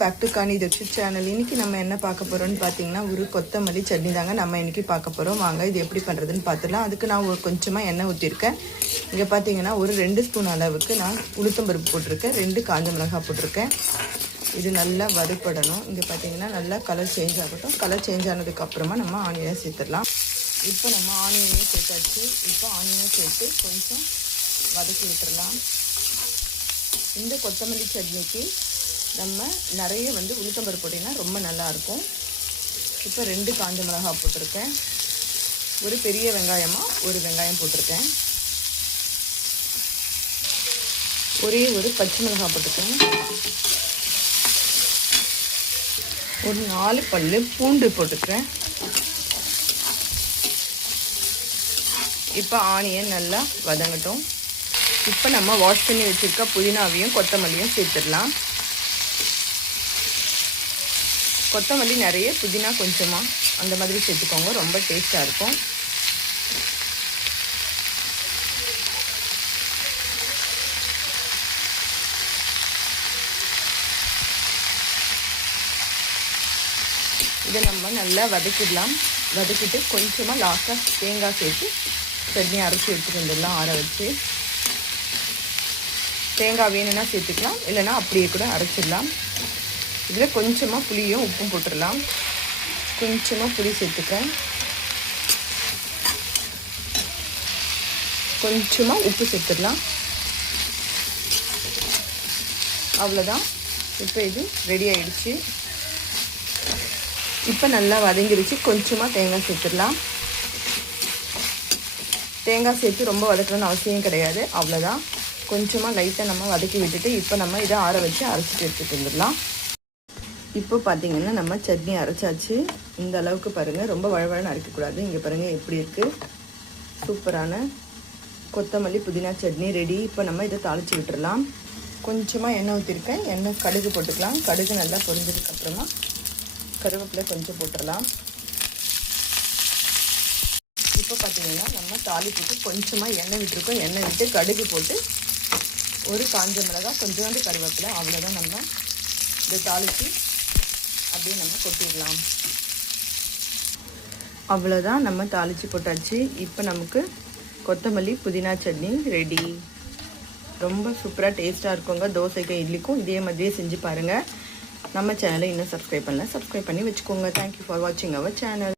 Back to காணி தட்சி channel இன்னைக்கு நம்ம என்ன பார்க்க போறோம்னு பார்த்தீங்கன்னா ஒரு கொத்தமல்லி சட்னி தாங்க நம்ம இன்னைக்கு பார்க்க போறோம். வாங்க இது எப்படி பண்றதுன்னு பார்த்துடலாம். அதுக்கு நான் ஒரு கொஞ்சமா எண்ணெய் ஊற்றிருக்கேன் இங்கே பார்த்தீங்கன்னா ஒரு ரெண்டு ஸ்பூன் அளவுக்கு நான் உளுத்தம்பருப்பு போட்டிருக்கேன். ரெண்டு காஞ்ச மிளகாய் போட்டிருக்கேன். இது நல்லா வறுப்படணும் இங்கே பார்த்தீங்கன்னா நல்லா கலர் சேஞ்ச் ஆகட்டும். கலர் சேஞ்ச் ஆனதுக்கு அப்புறமா நம்ம ஆனியனை சேர்த்துடலாம். இப்போ நம்ம ஆனியனையும் சேர்த்தாச்சு. இப்போ ஆனியனை சேர்த்து கொஞ்சம் வதக்கி விட்டுறலாம் இந்த கொத்தமல்லி சட்னிக்கு நம்ம நிறைய வந்து உளுத்தம்பருப்பு போட்டிங்கன்னா ரொம்ப நல்லாயிருக்கும். இப்போ ரெண்டு காஞ்ச மிளகா போட்டிருக்கேன். ஒரு பெரிய வெங்காயமாக ஒரு வெங்காயம் போட்டிருக்கேன். ஒரே ஒரு பச்சை மிளகா போட்டிருக்கேன். ஒரு நாலு பல் பூண்டு போட்டுக்கிறேன் இப்போ ஆனியன் நல்லா வதங்கட்டும். இப்போ நம்ம வாஷ் பண்ணி வச்சுருக்க புதினாவையும் கொத்தமல்லியும் சேர்த்துடலாம். கொத்தமல்லி நிறைய புதினா கொஞ்சமாக அந்த மாதிரி சேர்த்துக்கோங்க ரொம்ப டேஸ்ட்டாக இருக்கும். இதை நம்ம நல்லா வதக்கிடலாம். வதக்கிட்டு கொஞ்சமாக லாஸ்ட்டாக தேங்காய் சேர்த்து சட்னி அரைச்சி எடுத்துகிட்டு வந்துடலாம் ஆற வச்சு. தேங்காய் வேணும்னா சேர்த்துக்கலாம் இல்லைன்னா அப்படியே கூட அரைச்சிடலாம். இதில் கொஞ்சமாக புளியும் உப்பும் போட்டுடலாம். கொஞ்சமாக புளி சேர்த்துக்கிறேன். கொஞ்சமாக உப்பு சேர்த்துடலாம். அவ்வளோதான். இப்போ இது ரெடி ஆகிடுச்சு இப்போ நல்லா வதங்கிடுச்சு கொஞ்சமாக தேங்காய் சேர்த்துடலாம். தேங்காய் சேர்த்து ரொம்ப வதக்கணும்னு அவசியம் கிடையாது. அவ்வளோதான். கொஞ்சமாக லைட்டாக நம்ம வதக்கி விட்டுட்டு இப்போ நம்ம இதை ஆற வச்சு அரைச்சிட்டு எடுத்துகிட்டு வந்துடலாம். இப்போ பார்த்தீங்கன்னா நம்ம சட்னி அரைச்சாச்சு. இந்த அளவுக்கு பாருங்கள் ரொம்ப வழவழன்னு அரைக்கக்கூடாது. இங்கே பாருங்கள் எப்படி இருக்குது சூப்பரான கொத்தமல்லி புதினா சட்னி ரெடி. இப்போ நம்ம இதை தாளித்து விட்டுடலாம் கொஞ்சமாக எண்ணெய் ஊற்றிருக்கேன் எண்ணெய் கடுகு போட்டுக்கலாம். கடுகு நல்லா பொரிஞ்சதுக்கப்புறமா கருவேப்பிலை கொஞ்சம் போட்டுடலாம் இப்போ பார்த்தீங்கன்னா நம்ம தாளிப்புக்கு கொஞ்சமாக எண்ணெய் விட்டுருக்கோம். எண்ணெய் விட்டு கடுகு போட்டு ஒரு காஞ்ச மிளகா கொஞ்சோண்டு கருவேப்பிலை அவ்வளோதான் நம்ம இதை தாளித்து அப்படியே நம்ம கொட்டிடலாம். அவ்வளோதான் நம்ம தாளித்து போட்டாச்சு. இப்போ நமக்கு கொத்தமல்லி புதினா சட்னி ரெடி. ரொம்ப சூப்பராக டேஸ்ட்டாக இருக்குங்க. தோசைக்கும் இட்லிக்கும் இதே மாதிரியே செஞ்சு பாருங்கள் நம்ம சேனலை இன்னும் சப்ஸ்கிரைப் பண்ணல சப்ஸ்கிரைப் பண்ணி வச்சுக்கோங்க. தேங்க்யூ ஃபார் வாட்சிங் அவர் சேனல்